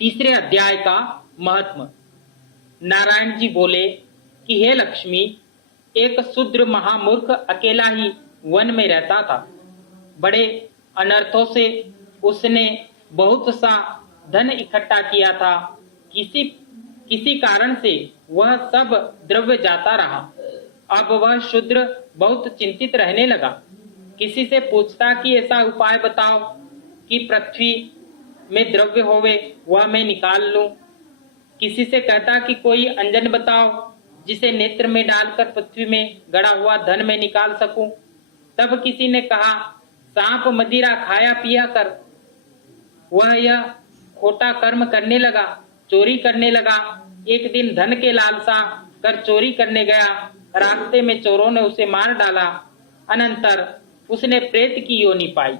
तीसरे अध्याय का महत्व। नारायण जी बोले कि हे लक्ष्मी, एक शूद्र महामूर्ख अकेला ही वन में रहता था। बड़े अनर्थों से उसने बहुत सा धन इकट्ठा किया था। किसी किसी कारण से वह सब द्रव्य जाता रहा। अब वह शूद्र बहुत चिंतित रहने लगा। किसी से पूछता कि ऐसा उपाय बताओ कि पृथ्वी में द्रव्य होवे, वह मैं निकाल लूं। किसी से कहता कि कोई अंजन बताओ जिसे नेत्र में डालकर पृथ्वी में गड़ा हुआ धन में निकाल सकूं। तब किसी ने कहा, सांप मदिरा खाया पिया कर। वह यह खोटा कर्म करने लगा, चोरी करने लगा। एक दिन धन के लालसा कर चोरी करने गया। रास्ते में चोरों ने उसे मार डाला। अनंतर उसने प्रेत की योनि पाई।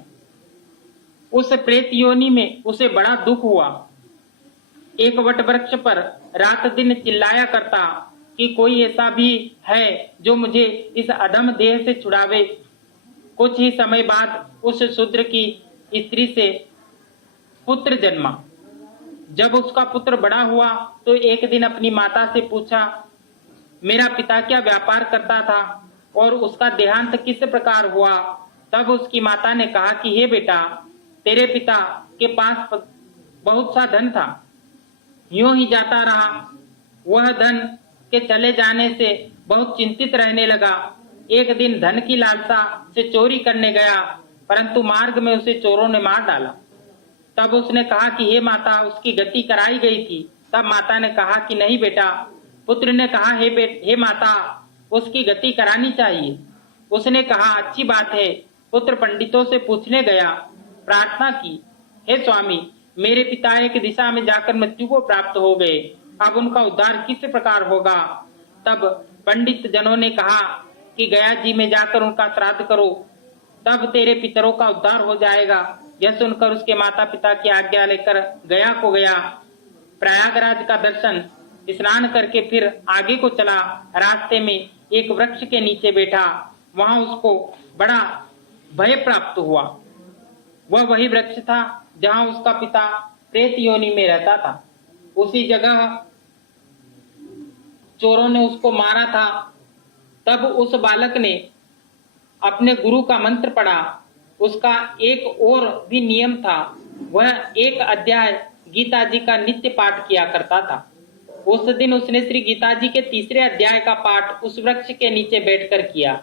उस प्रेत योनि में उसे बड़ा दुख हुआ। एक वट वृक्ष पर रात दिन चिल्लाया करता कि कोई ऐसा भी है जो मुझे इस अधम देह से छुड़ावे। कुछ ही समय बाद उस शूद्र की स्त्री से पुत्र जन्मा। जब उसका पुत्र बड़ा हुआ तो एक दिन अपनी माता से पूछा, मेरा पिता क्या व्यापार करता था और उसका देहांत किस प्रकार हुआ। तब उसकी माता ने कहा कि हे बेटा, तेरे पिता के पास बहुत सा धन था, यूं ही जाता रहा। वह धन के चले जाने से बहुत चिंतित रहने लगा। एक दिन धन की लालसा से चोरी करने गया, परंतु मार्ग में उसे चोरों ने मार डाला। तब उसने कहा कि हे माता, उसकी गति कराई गई थी। तब माता ने कहा कि नहीं बेटा। पुत्र ने कहा, हे माता, उसकी गति करानी चाहिए। उसने कहा, अच्छी बात है। पुत्र पंडितों से पूछने गया, प्रार्थना की, हे स्वामी, मेरे पिता एक दिशा में जाकर मृत्यु को प्राप्त हो गए, अब उनका उद्धार किस प्रकार होगा। तब पंडित जनों ने कहा कि गया जी में जाकर उनका श्राद्ध करो, तब तेरे पितरों का उद्धार हो जाएगा। यह सुनकर उसके माता पिता की आज्ञा लेकर गया को गया। प्रयागराज का दर्शन, स्नान करके फिर आगे को चला। रास्ते में एक वृक्ष के नीचे बैठा। वहां उसको बड़ा भय प्राप्त हुआ। वह वही वृक्ष था जहां उसका पिता प्रेत योनि में रहता था। उसी जगह चोरों ने उसको मारा था। तब उस बालक ने अपने गुरु का मंत्र पढ़ा। उसका एक और भी नियम था, वह एक अध्याय गीता जी का नित्य पाठ किया करता था। उस दिन उसने श्री गीता जी के तीसरे अध्याय का पाठ उस वृक्ष के नीचे बैठकर किया।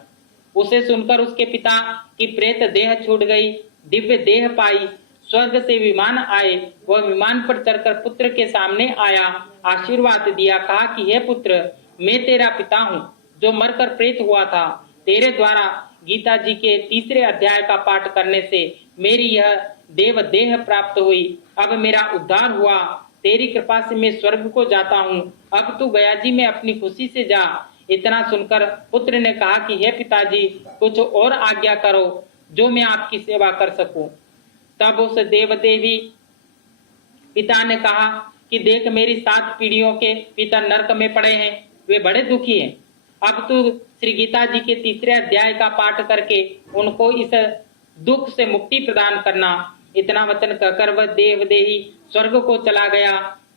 उसे सुनकर उसके पिता की प्रेत देह छूट गई, दिव्य देह पाई। स्वर्ग से विमान आए। वह विमान पर चढ़कर पुत्र के सामने आया, आशीर्वाद दिया, कहा कि हे पुत्र, मैं तेरा पिता हूँ जो मरकर प्रेत हुआ था। तेरे द्वारा गीता जी के तीसरे अध्याय का पाठ करने से मेरी यह देव देह प्राप्त हुई। अब मेरा उद्धार हुआ। तेरी कृपा से मैं स्वर्ग को जाता हूँ। अब तू गया जी में अपनी खुशी से जा। इतना सुनकर पुत्र ने कहा कि हे पिताजी, कुछ और आज्ञा करो जो मैं आपकी सेवा कर सकूं। तब उस देव देवी पिता ने कहा कि देख, मेरी 7 पीढ़ियों के पिता नरक में पड़े हैं, वे बड़े दुखी हैं। अब तू श्री गीता जी के तीसरे अध्याय का पाठ करके उनको इस दुख से मुक्ति प्रदान करना। इतना वचन कहकर वह देवदेही स्वर्ग को चला गया।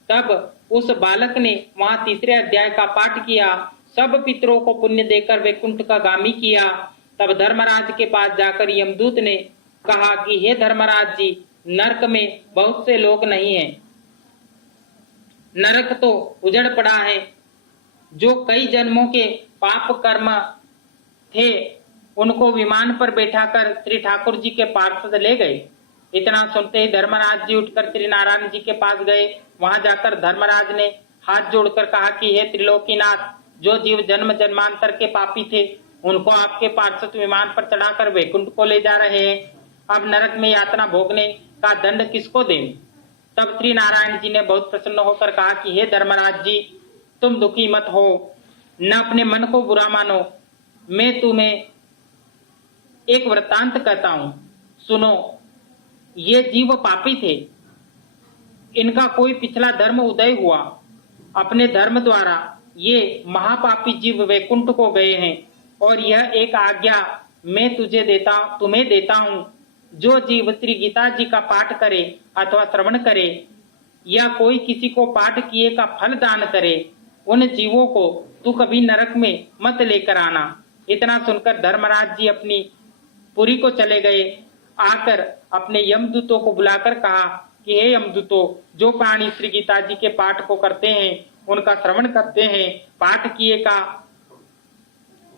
तब उस बालक ने वहां तीसरे अध्याय का पाठ किया, सब पितरों को पुण्य देकर वैकुंठ का गामी किया। तब धर्मराज के पास जाकर यमदूत ने कहा कि हे धर्मराज जी, नरक में बहुत से लोग नहीं हैं, नरक तो उजड़ पड़ा है। जो कई जन्मों के पाप कर्म थे उनको विमान पर बैठाकर श्री ठाकुर जी के पार्षद ले गए। इतना सुनते ही धर्मराज जी उठकर श्री नारायण जी के पास गए। वहां जाकर धर्मराज ने हाथ जोड़कर कहा कि हे त्रिलोकीनाथ, जो जीव जन्म जन्मांतर के पापी थे उनको आपके पार्षद विमान पर चढ़ाकर वैकुंठ को ले जा रहे हैं। अब नरक में यातना भोगने का दंड किसको दें। तब श्री नारायण जी ने बहुत प्रसन्न होकर कहा कि हे धर्मराज जी, तुम दुखी मत हो, न अपने मन को बुरा मानो। मैं तुम्हें एक वृत्तांत कहता हूं, सुनो। ये जीव पापी थे, इनका कोई पिछला धर्म उदय हुआ। अपने धर्म द्वारा ये महापापी जीव वैकुंठ को गए हैं। और यह एक आज्ञा मैं तुम्हें देता हूं, जो जीव श्री गीता जी का पाठ करे अथवा श्रवण करे, या कोई किसी को पाठ किए का फल दान करे, उन जीवों को तू कभी नरक में मत लेकर आना। इतना सुनकर धर्मराज जी अपनी पुरी को चले गए। आकर अपने यमदूतों को बुलाकर कहा कि हे यमदूतों, जो प्राणी श्री गीता जी के पाठ को करते हैं, उनका श्रवण करते हैं, पाठ किए का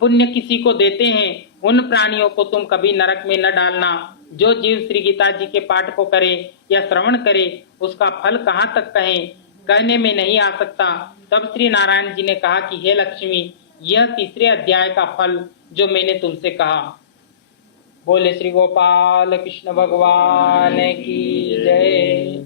पुण्य किसी को देते हैं, उन प्राणियों को तुम कभी नरक में न डालना। जो जीव श्री गीता जी के पाठ को करे या श्रवण करे, उसका फल कहाँ तक कहें, कहने में नहीं आ सकता। तब श्री नारायण जी ने कहा कि हे लक्ष्मी, यह तीसरे अध्याय का फल जो मैंने तुमसे कहा। बोले श्री गोपाल कृष्ण भगवान की जय।